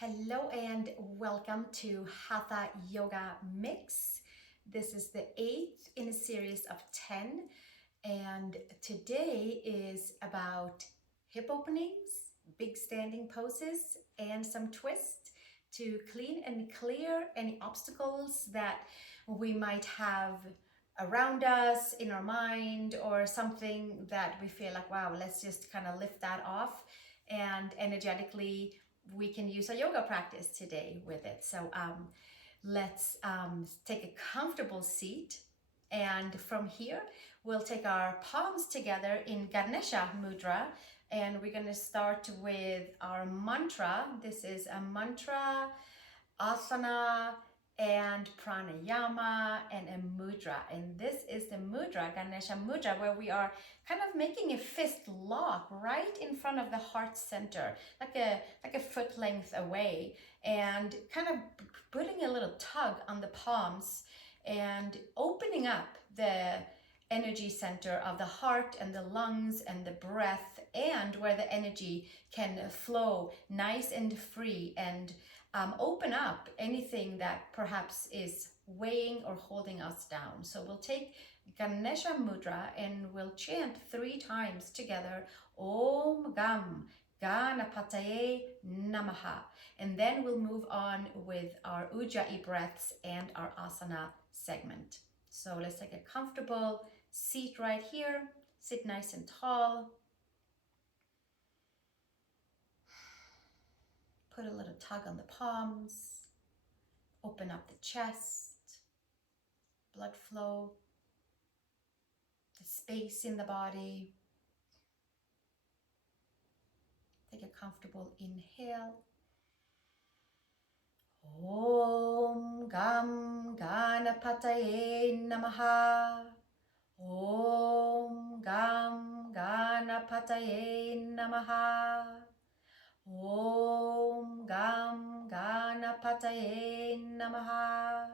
Hello and welcome to Hatha Yoga Mix. This is the 8th in a series of 10, and today is about hip openings, big standing poses, and some twists to clean and clear any obstacles that we might have around us in our mind, or something that we feel like, wow, let's just kind of lift that off, and energetically we can use a yoga practice today with it. So let's take a comfortable seat, and from here we'll take our palms together in Ganesha Mudra, and we're going to start with our mantra. This is a mantra, asana, and pranayama, and a mudra. And this is the mudra, Ganesha Mudra, where we are kind of making a fist lock right in front of the heart center, like a foot length away, and kind of putting a little tug on the palms and opening up the energy center of the heart and the lungs and the breath, and where the energy can flow nice and free, and open up anything that perhaps is weighing or holding us down. So we'll take Ganesha Mudra and we'll chant 3 times together, Om Gam Ganapataye Namaha. And then we'll move on with our Ujjai breaths and our Asana segment. So let's take a comfortable seat right here. Sit nice and tall. Put a little tug on the palms, open up the chest, blood flow, the space in the body. Take a comfortable inhale. Om Gam Ganapataye Namaha. Om Gam Ganapataye Namaha. Om Gam Ganapataye Namaha.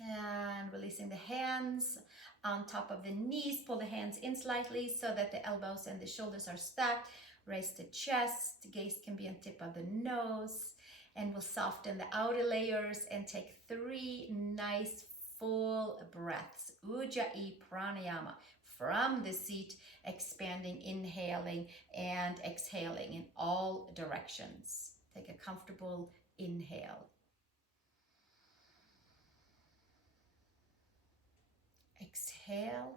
And releasing the hands on top of the knees. Pull the hands in slightly so that the elbows and the shoulders are stacked. Raise the chest. Gaze can be on tip of the nose. And we'll soften the outer layers and take 3 nice full breaths. Ujjai Pranayama. From the seat, expanding, inhaling, and exhaling in all directions. Take a comfortable inhale. Exhale.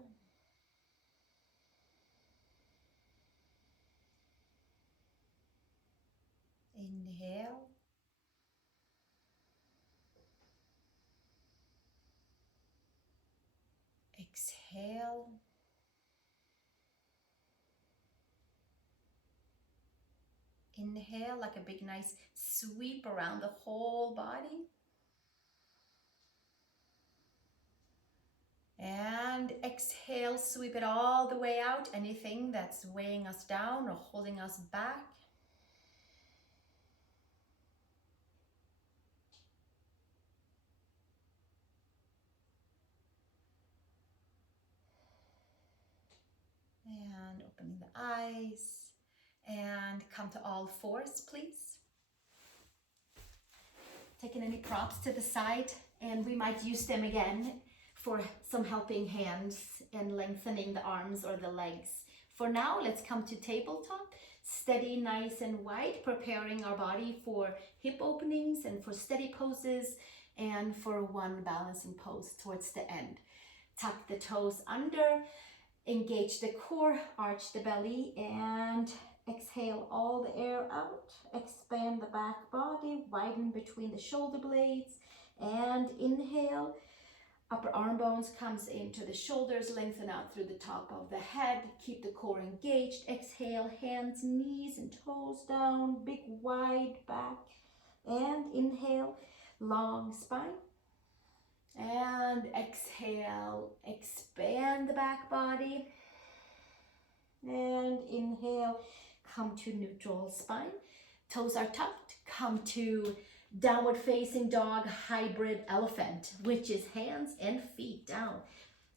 Inhale. Exhale. Inhale like a big nice sweep around the whole body. And exhale, sweep it all the way out. Anything that's weighing us down or holding us back. And opening the eyes. And come to all fours, please. Taking any props to the side, and we might use them again for some helping hands and lengthening the arms or the legs. For now, let's come to tabletop. Steady, nice and wide, preparing our body for hip openings and for steady poses, and for one balancing pose towards the end. Tuck the toes under, engage the core, arch the belly, and exhale all the air out. Expand the back body, widen between the shoulder blades, and inhale. Upper arm bones comes into the shoulders, lengthen out through the top of the head. Keep the core engaged. Exhale, hands, knees, and toes down. Big, wide back. And inhale, long spine. And exhale, expand the back body. And inhale, come to neutral spine. Toes are tucked. Come to downward facing dog, hybrid elephant, which is hands and feet down.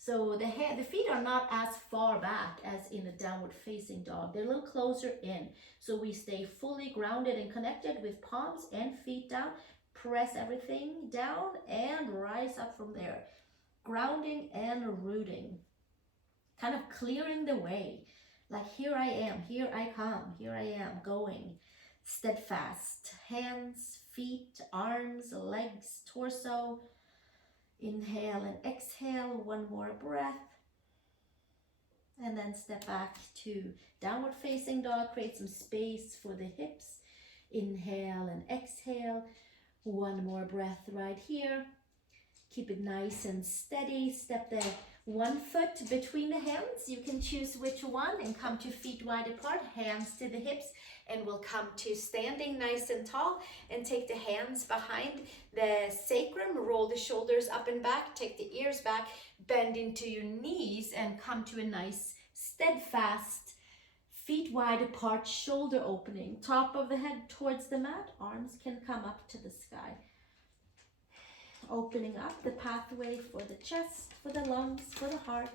So the feet are not as far back as in a downward facing dog. They're a little closer in. So we stay fully grounded and connected with palms and feet down. Press everything down and rise up from there. Grounding and rooting. Kind of clearing the way. Like here I am, here I come, here I am, going. Steadfast. Hands, feet, arms, legs, torso. Inhale and exhale, one more breath. And then step back to downward facing dog. Create some space for the hips. Inhale and exhale. One more breath right here. Keep it nice and steady. Step the one foot between the hands. You can choose which one and come to feet wide apart, hands to the hips, and we'll come to standing nice and tall and take the hands behind the sacrum, roll the shoulders up and back, take the ears back, bend into your knees and come to a nice steadfast feet wide apart shoulder opening. Top of the head towards the mat, arms can come up to the sky. Opening up the pathway for the chest, for the lungs, for the heart.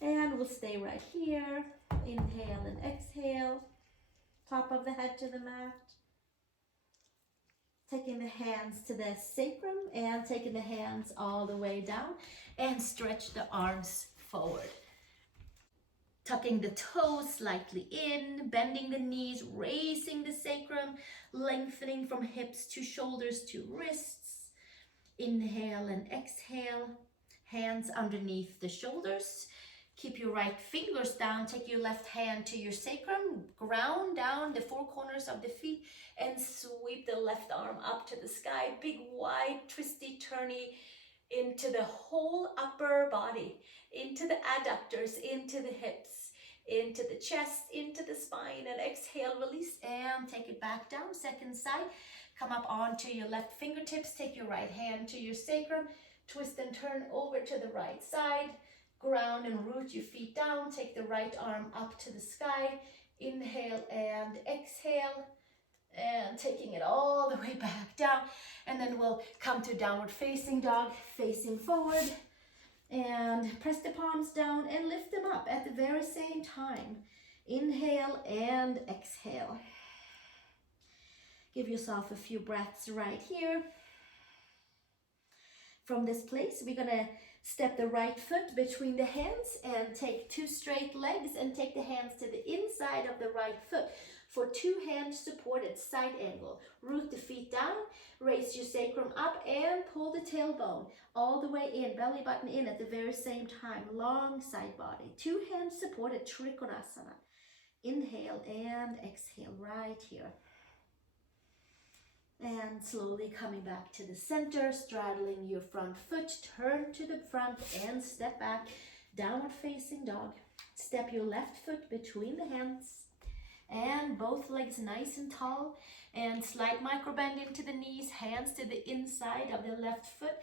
And we'll stay right here. Inhale and exhale. Top of the head to the mat. Taking the hands to the sacrum and taking the hands all the way down. And stretch the arms forward. Tucking the toes slightly in, bending the knees, raising the sacrum, lengthening from hips to shoulders to wrists. Inhale and exhale, hands underneath the shoulders. Keep your right fingers down, take your left hand to your sacrum, ground down the four corners of the feet and sweep the left arm up to the sky. Big, wide, twisty, turny into the whole upper body, into the adductors, into the hips, into the chest, into the spine, and exhale, release, and take it back down. Second side, come up onto your left fingertips, take your right hand to your sacrum, twist and turn over to the right side, ground and root your feet down, take the right arm up to the sky, inhale and exhale, and taking it all the way back down. And then we'll come to downward facing dog, facing forward, and press the palms down and lift them up at the very same time. Inhale and exhale. Give yourself a few breaths right here. From this place, we're gonna step the right foot between the hands and take two straight legs and take the hands to the inside of the right foot for two hands supported side angle. Root the feet down, raise your sacrum up and pull the tailbone all the way in, belly button in at the very same time. Long side body, two hands supported Trikonasana. Inhale and exhale right here. And slowly coming back to the center, straddling your front foot, turn to the front and step back, downward facing dog. Step your left foot between the hands and both legs nice and tall, and slight micro bend into the knees, hands to the inside of the left foot.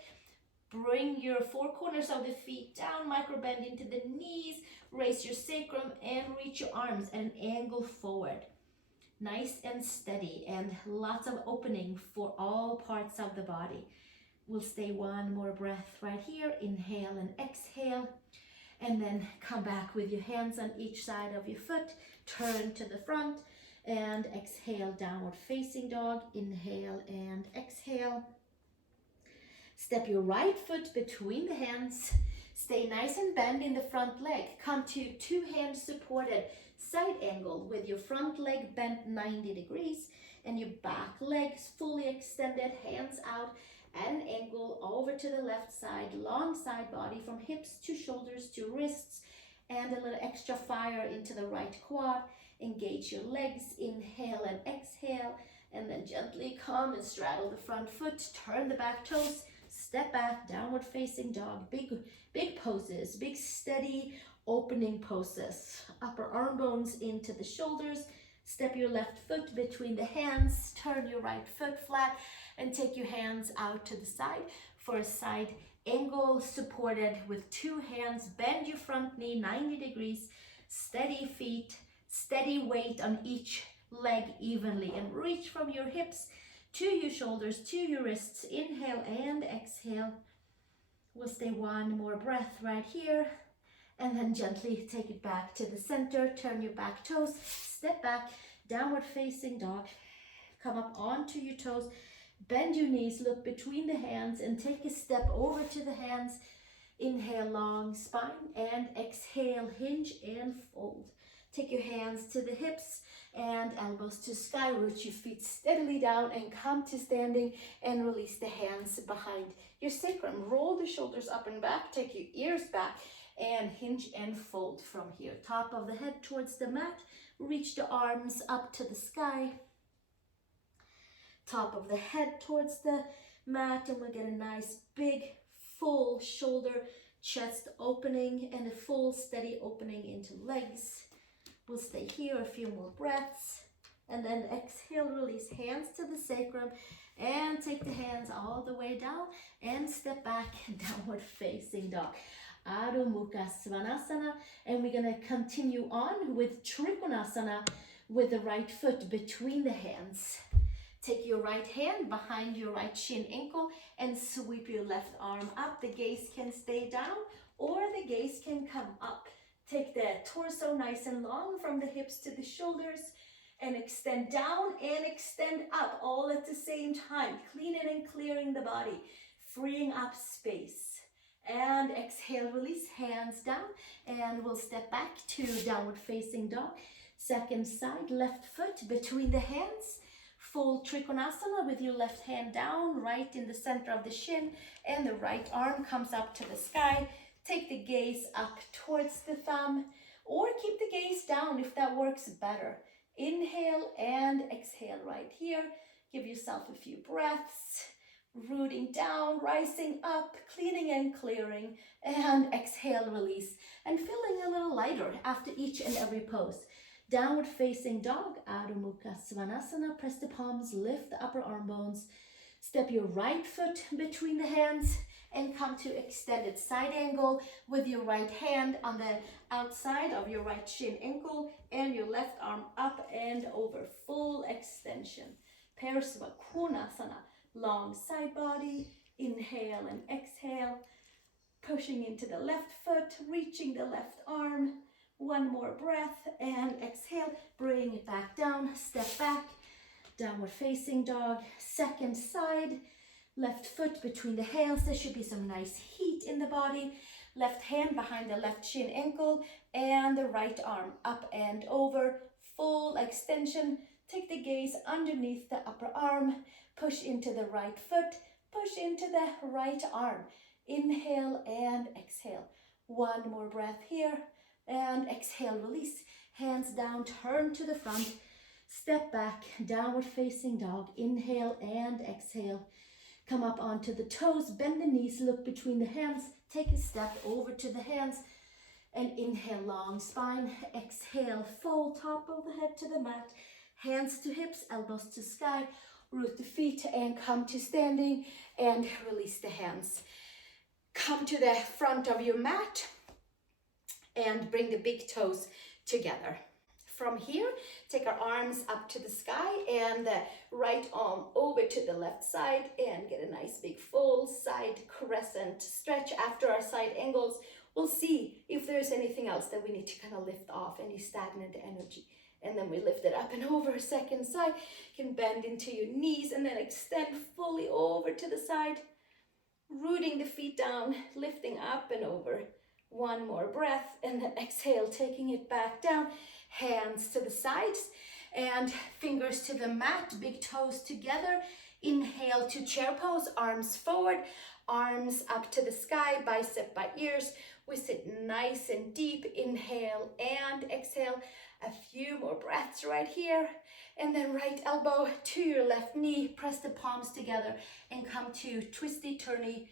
Bring your four corners of the feet down, micro bend into the knees, raise your sacrum and reach your arms at an angle forward. Nice and steady and lots of opening for all parts of the body. We'll stay one more breath right here. Inhale and exhale. And then come back with your hands on each side of your foot. Turn to the front and exhale, downward facing dog. Inhale and exhale. Step your right foot between the hands. Stay nice and bend in the front leg. Come to two hands supported side angle with your front leg bent 90 degrees and your back legs fully extended, hands out and angle over to the left side, long side body from hips to shoulders to wrists, and a little extra fire into the right quad. Engage your legs, inhale and exhale, and then gently come and straddle the front foot, turn the back toes, step back, downward facing dog. Big poses, big steady opening poses. Upper arm bones into the shoulders. Step your left foot between the hands, turn your right foot flat, and take your hands out to the side for a side angle supported with two hands. Bend your front knee 90 degrees, steady feet, steady weight on each leg evenly, and reach from your hips to your shoulders, to your wrists. Inhale and exhale. We'll stay one more breath right here. And then gently take it back to the center. Turn your back toes. Step back. Downward facing dog. Come up onto your toes. Bend your knees. Look between the hands and take a step over to the hands. Inhale, long spine, and exhale, hinge and fold. Take your hands to the hips and elbows to sky. Root your feet steadily down and come to standing and release the hands behind your sacrum. Roll the shoulders up and back. Take your ears back and hinge and fold from here. Top of the head towards the mat. Reach the arms up to the sky. Top of the head towards the mat, and we'll get a nice big full shoulder chest opening and a full steady opening into legs. We'll stay here a few more breaths, and then exhale, release hands to the sacrum and take the hands all the way down and step back, downward facing dog. Adho Mukha Svanasana, and we're going to continue on with Trikonasana with the right foot between the hands. Take your right hand behind your right shin ankle and sweep your left arm up. The gaze can stay down or the gaze can come up. Take the torso nice and long from the hips to the shoulders and extend down and extend up all at the same time. Cleaning and clearing the body, freeing up space. And exhale, release hands down, and we'll step back to downward facing dog. Second side, left foot between the hands. Full Trikonasana with your left hand down, right in the center of the shin, and the right arm comes up to the sky. Take the gaze up towards the thumb, or keep the gaze down if that works better. Inhale and exhale right here. Give yourself a few breaths. Rooting down, rising up, cleaning and clearing, and exhale, release, and feeling a little lighter after each and every pose. Downward facing dog, Adho Mukha Svanasana. Press the palms, lift the upper arm bones. Step your right foot between the hands and come to extended side angle with your right hand on the outside of your right shin ankle and your left arm up and over, full extension. Parsvakonasana. Long side body, inhale and exhale, pushing into the left foot, reaching the left arm. One more breath and exhale, bring it back down, step back, downward facing dog. Second side, left foot between the hands. There should be some nice heat in the body. Left hand behind the left shin ankle and the right arm up and over, full extension. Take the gaze underneath the upper arm. Push into the right foot, push into the right arm. Inhale and exhale. One more breath here and exhale, release. Hands down, turn to the front, step back, downward facing dog. Inhale and exhale. Come up onto the toes, bend the knees, look between the hands. Take a step over to the hands and inhale, long spine. Exhale, fold top of the head to the mat. Hands to hips, elbows to sky. Root the feet and come to standing and release the hands. Come to the front of your mat and bring the big toes together. From here, take our arms up to the sky and the right arm over to the left side and get a nice big full side crescent stretch. After our side angles, we'll see if there's anything else that we need to kind of lift off, any stagnant energy. And then we lift it up and over. Second side, you can bend into your knees and then extend fully over to the side. Rooting the feet down, lifting up and over. One more breath and then exhale, taking it back down. Hands to the sides and fingers to the mat, big toes together. Inhale to chair pose, arms forward, arms up to the sky, bicep by ears. We sit nice and deep. Inhale and exhale. A few more breaths right here. And then right elbow to your left knee. Press the palms together and come to twisty, turny,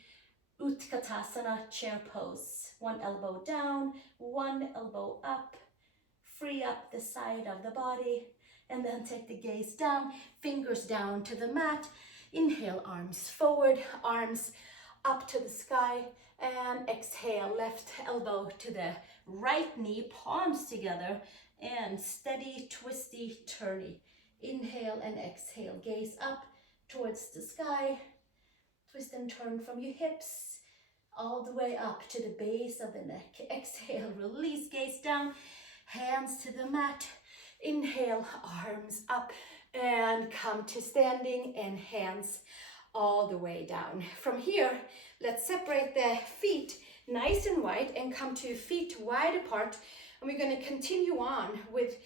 Utkatasana chair pose. One elbow down, one elbow up. Free up the side of the body. And then take the gaze down, fingers down to the mat. Inhale, arms forward, arms up to the sky. And exhale, left elbow to the right knee, palms together. And steady, twisty, turny. Inhale and exhale. Gaze up, towards the sky. Twist and turn from your hips all the way up to the base of the neck. Exhale, release, gaze down, hands to the mat. Inhale, arms up and come to standing and hands all the way down. From here, let's separate the feet nice and wide and come to feet wide apart. And we're going to continue on with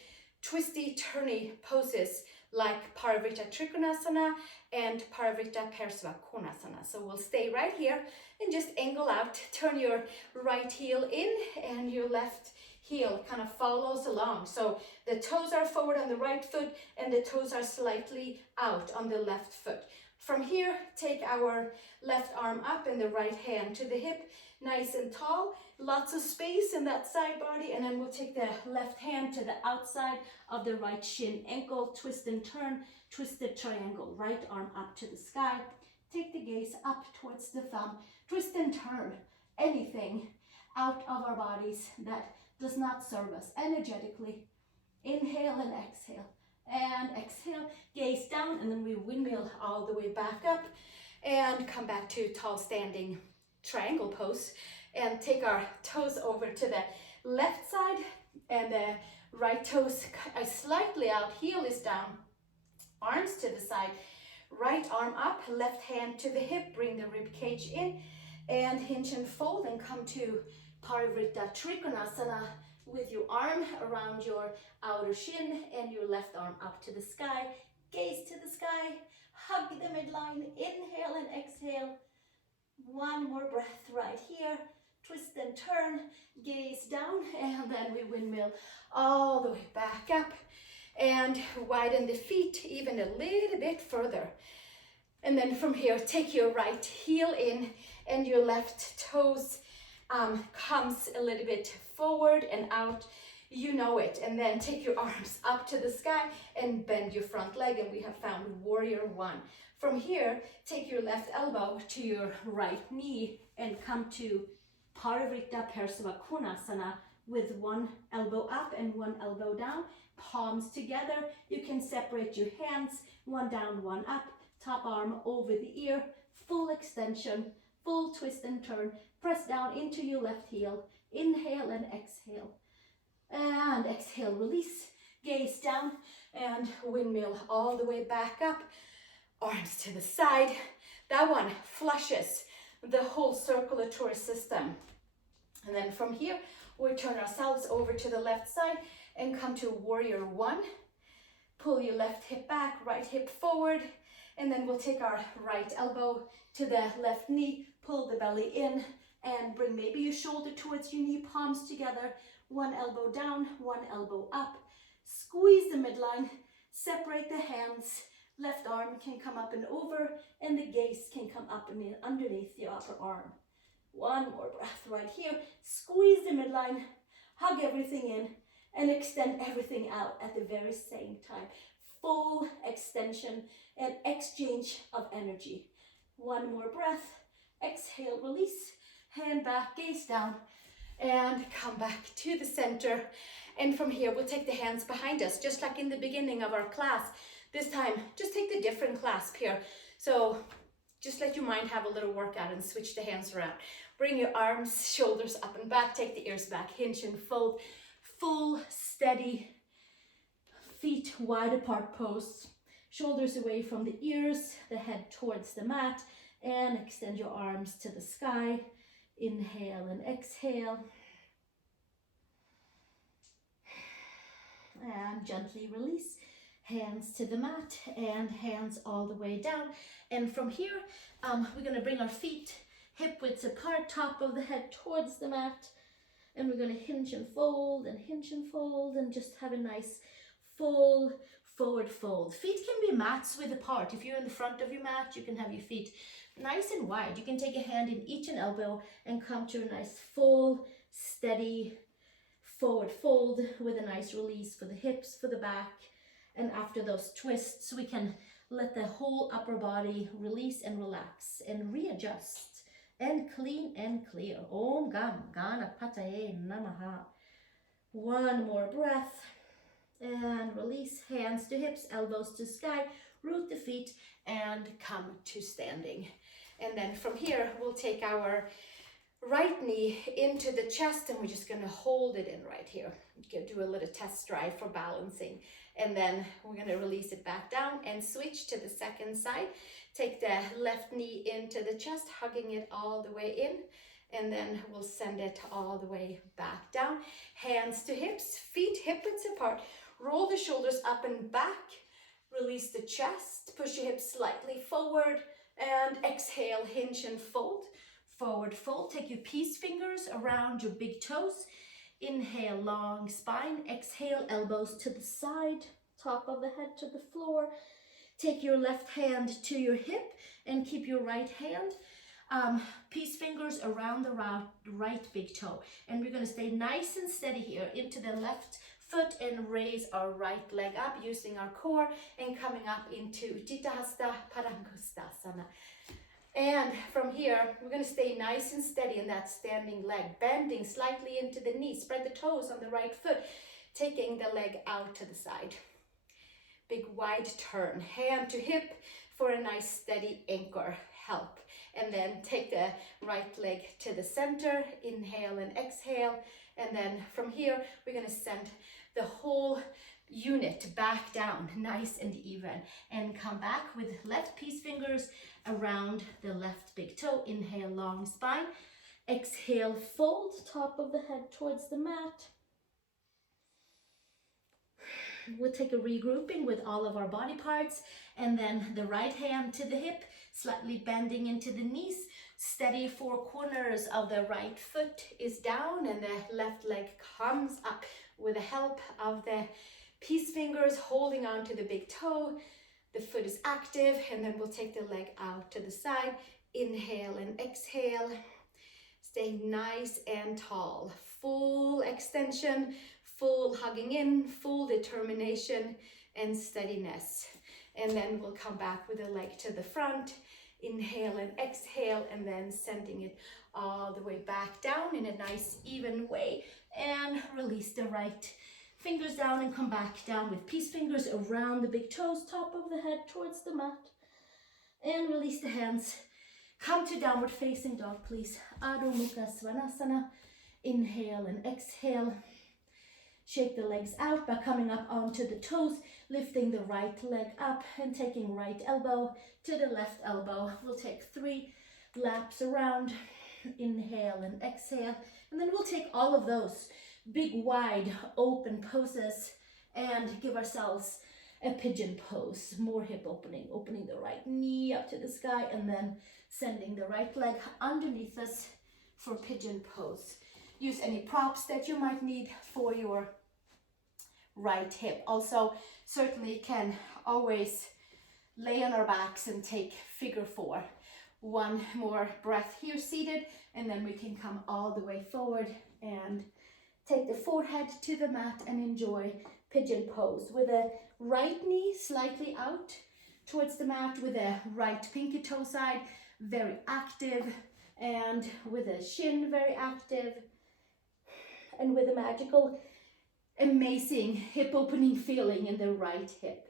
twisty, turny poses like Parivritta Trikonasana and Parivritta Parsvakonasana. So we'll stay right here and just angle out. Turn your right heel in and your left heel kind of follows along. So the toes are forward on the right foot and the toes are slightly out on the left foot. From here, take our left arm up and the right hand to the hip, nice and tall, lots of space in that side body, and then we'll take the left hand to the outside of the right shin, ankle, twist and turn, twisted triangle, right arm up to the sky. Take the gaze up towards the thumb, twist and turn anything out of our bodies that does not serve us energetically. Inhale and exhale, gaze down, and then we windmill all the way back up and come back to tall standing triangle pose and take our toes over to the left side and the right toes are slightly out, heel is down, arms to the side, right arm up, left hand to the hip, bring the rib cage in and hinge and fold and come to Parivritta Trikonasana with your arm around your outer shin and your left arm up to the sky. Gaze to the sky, hug the midline, inhale and exhale. One more breath right here. Twist and turn, gaze down, and then we windmill all the way back up and widen the feet even a little bit further. And then from here, take your right heel in and your left toes comes a little bit forward and out, you know it. And then take your arms up to the sky and bend your front leg, and we have found warrior one. From here, take your left elbow to your right knee and come to Parivritta Parsvakonasana with one elbow up and one elbow down, palms together. You can separate your hands, one down, one up, top arm over the ear, full extension, full twist and turn. Press down into your left heel. Inhale and exhale. And exhale, release. Gaze down and windmill all the way back up. Arms to the side. That one flushes the whole circulatory system. And then from here, we turn ourselves over to the left side and come to warrior one. Pull your left hip back, right hip forward. And then we'll take our right elbow to the left knee, pull the belly in, and bring maybe your shoulder towards your knee, palms together, one elbow down, one elbow up. Squeeze the midline, separate the hands, left arm can come up and over, and the gaze can come up and in underneath the upper arm. One more breath right here. Squeeze the midline, hug everything in, and extend everything out at the very same time. Full extension and exchange of energy. One more breath. Exhale, release. Hand back, gaze down, and come back to the center. And from here, we'll take the hands behind us, just like in the beginning of our class. This time, just take the different clasp here. So just let your mind have a little workout and switch the hands around. Bring your arms, shoulders up and back, take the ears back, hinge and fold. Full, steady, feet wide apart pose. Shoulders away from the ears, the head towards the mat, and extend your arms to the sky. Inhale and exhale. And gently release. Hands to the mat and hands all the way down. And from here, we're going to bring our feet hip widths apart, top of the head towards the mat. And we're going to hinge and fold and just have a nice full forward fold. Feet can be mats width apart. If you're in the front of your mat, you can have your feet nice and wide. You can take a hand in each and elbow and come to a nice full, steady forward fold with a nice release for the hips, for the back. And after those twists, we can let the whole upper body release and relax and readjust and clean and clear. Om Gam Ganapataye Namaha. One more breath and release. Hands to hips, elbows to sky. root the feet and come to standing. And then from here, we'll take our right knee into the chest and we're just gonna hold it in right here. Do a little test drive for balancing. And then we're gonna release it back down and switch to the second side. Take the left knee into the chest, hugging it all the way in. And then we'll send it all the way back down. Hands to hips, feet hip width apart. Roll the shoulders up and back. Release the chest, push your hips slightly forward. And exhale, hinge and fold. Forward fold, take your peace fingers around your big toes. Inhale, long spine. Exhale, elbows to the side, top of the head to the floor. Take your left hand to your hip and keep your right hand, peace fingers around the right big toe. And we're gonna stay nice and steady here into the left foot and raise our right leg up using our core and coming up into Utthita, Hasta, Padungustasana. And from here, we're going to stay nice and steady in that standing leg, bending slightly into the knee. Spread the toes on the right foot, taking the leg out to the side. Big wide turn, hand to hip for a nice steady anchor help. And then take the right leg to the center, inhale and exhale. And then from here, we're going to send the whole unit back down, nice and even. And come back with left peace fingers around the left big toe. Inhale, long spine. Exhale, fold, top of the head towards the mat. We'll take a regrouping with all of our body parts, and then the right hand to the hip, slightly bending into the knees. Steady four corners of the right foot is down, and the left leg comes up with the help of the peace fingers holding on to the big toe. The foot is active, and then we'll take the leg out to the side. Inhale and exhale. Stay nice and tall. Full extension, full hugging in, full determination and steadiness. And then we'll come back with the leg to the front. Inhale and exhale, and then sending it all the way back down in a nice even way. And release the right fingers down and come back down with peace fingers around the big toes, top of the head towards the mat. And release the hands. Come to downward facing dog, please. Adho Mukha Svanasana. Inhale and exhale. Shake the legs out by coming up onto the toes, lifting the right leg up and taking right elbow to the left elbow. We'll take 3 laps around. Inhale and exhale. And then we'll take all of those big, wide, open poses and give ourselves a pigeon pose. More hip opening, opening the right knee up to the sky and then sending the right leg underneath us for pigeon pose. Use any props that you might need for your right hip. Also, certainly can always lay on our backs and take figure 4. One more breath here seated, and then we can come all the way forward and take the forehead to the mat and enjoy pigeon pose with a right knee slightly out towards the mat, with a right pinky toe side very active, and with a shin very active, and with a magical, amazing hip opening feeling in the right hip.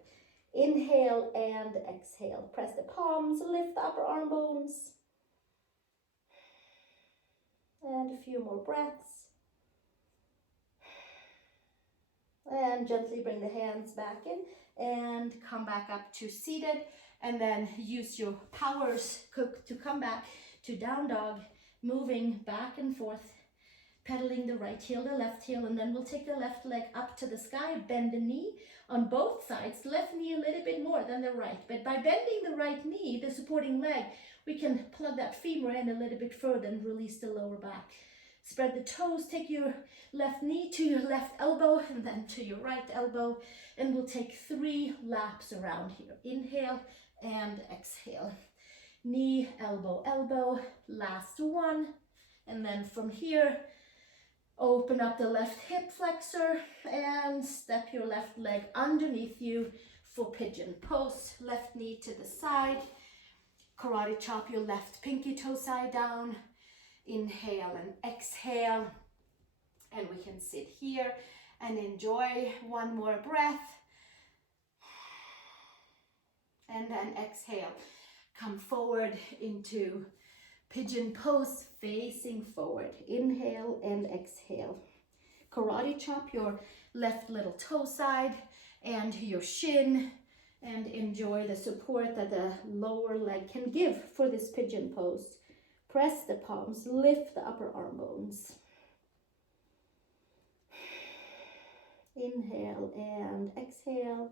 Inhale and exhale. Press the palms, lift the upper arm bones. And a few more breaths. And gently bring the hands back in and come back up to seated. And then use your powers to come back to down dog, moving back and forth, pedaling the right heel, the left heel, and then we'll take the left leg up to the sky, bend the knee on both sides, left knee a little bit more than the right. But by bending the right knee, the supporting leg, we can plug that femur in a little bit further and release the lower back. Spread the toes, take your left knee to your left elbow and then to your right elbow, and we'll take 3 laps around here. Inhale and exhale. Knee, elbow, elbow, last one. And then from here, open up the left hip flexor and step your left leg underneath you for pigeon pose. Left knee to the side. Karate chop your left pinky toe side down. Inhale and exhale. And we can sit here and enjoy one more breath. And then exhale. Come forward into pigeon pose, facing forward. Inhale and exhale. Karate chop your left little toe side and your shin, and enjoy the support that the lower leg can give for this pigeon pose. Press the palms, lift the upper arm bones. Inhale and exhale.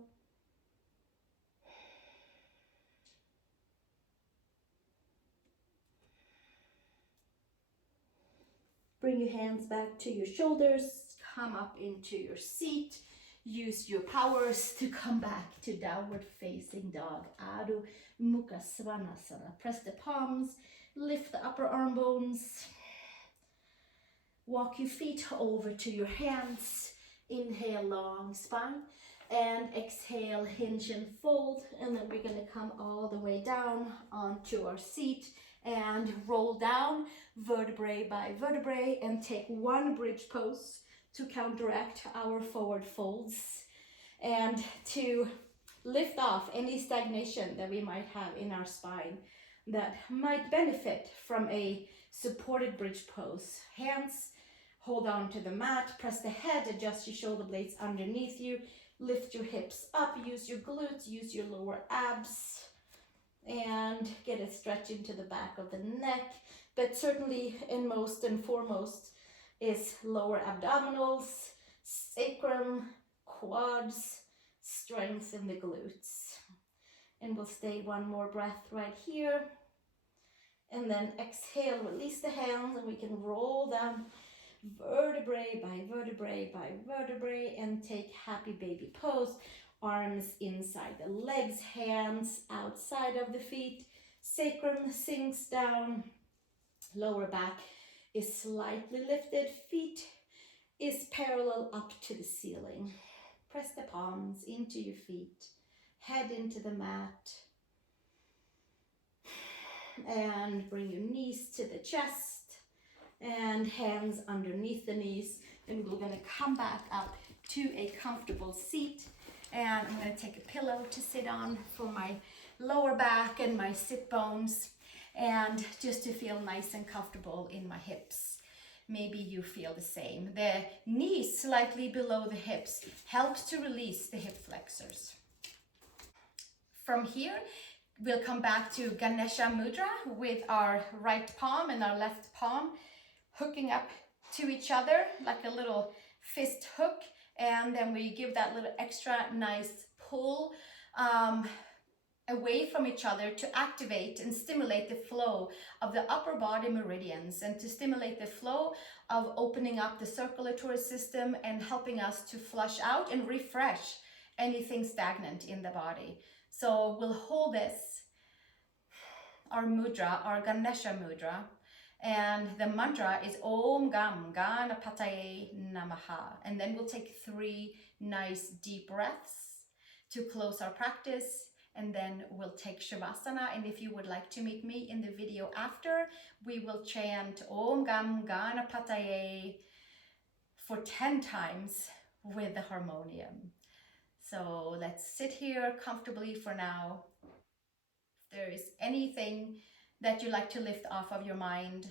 Bring your hands back to your shoulders, come up into your seat. Use your powers to come back to downward facing dog, Adho Mukha Svanasana. Press the palms, lift the upper arm bones. Walk your feet over to your hands. Inhale, long spine. And exhale, hinge and fold. And then we're gonna come all the way down onto our seat and roll down vertebrae by vertebrae and take one bridge pose to counteract our forward folds and to lift off any stagnation that we might have in our spine that might benefit from a supported bridge pose. Hands hold on to the mat, press the head, adjust your shoulder blades underneath you, lift your hips up, use your glutes, use your lower abs, and get a stretch into the back of the neck. But certainly in most and foremost is lower abdominals, sacrum, quads, strengthen the glutes. And we'll stay one more breath right here. And then exhale, release the hands, and we can roll down vertebrae by vertebrae by vertebrae and take happy baby pose. Arms inside the legs, hands outside of the feet. Sacrum sinks down. Lower back is slightly lifted. Feet is parallel up to the ceiling. Press the palms into your feet. Head into the mat. And bring your knees to the chest. And hands underneath the knees. And we're going to come back up to a comfortable seat. And I'm going to take a pillow to sit on for my lower back and my sit bones, and just to feel nice and comfortable in my hips. Maybe you feel the same. The knees slightly below the hips helps to release the hip flexors. From here, we'll come back to Ganesha Mudra with our right palm and our left palm hooking up to each other like a little fist hook. And then we give that little extra nice pull away from each other to activate and stimulate the flow of the upper body meridians and to stimulate the flow of opening up the circulatory system and helping us to flush out and refresh anything stagnant in the body. So we'll hold this, our mudra, our Ganesha Mudra, and the mantra is Om Gam Ganapataye Namaha. And then we'll take 3 nice deep breaths to close our practice. And then we'll take shavasana. And if you would like to meet me in the video after, we will chant Om Gam Ganapataye for 10 times with the harmonium. So let's sit here comfortably for now. If there is anything that you like to lift off of your mind,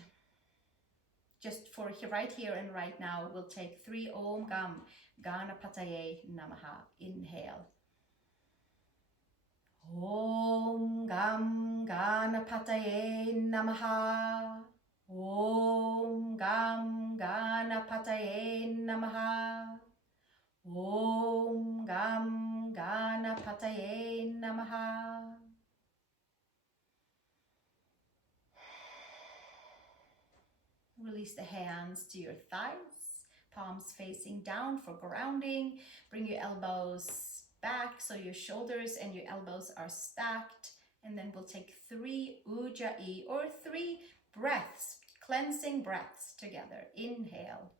just for right here and right now, we'll take 3 Om Gam Ganapataye Namaha. Inhale. Om Gam Ganapataye Namaha. Om Gam Ganapataye Namaha. Om Gam Ganapataye Namaha. Release the hands to your thighs, palms facing down for grounding. Bring your elbows back so your shoulders and your elbows are stacked. And then we'll take 3 Ujjai or 3 breaths, cleansing breaths together. Inhale.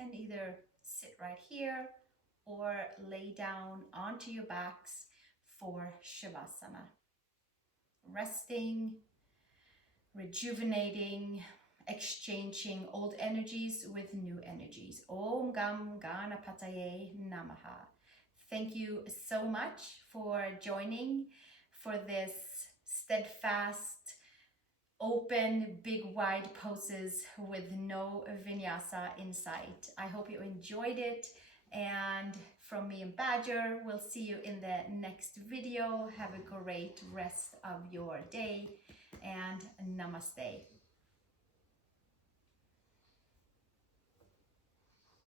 and either sit right here or lay down onto your backs for Shavasana. Resting, rejuvenating, exchanging old energies with new energies. Om Gam Ganapataye Namaha. Thank you so much for joining for this steadfast, open, big, wide poses with no vinyasa in sight. I hope you enjoyed it. And from me and Badger, we'll see you in the next video. Have a great rest of your day and namaste.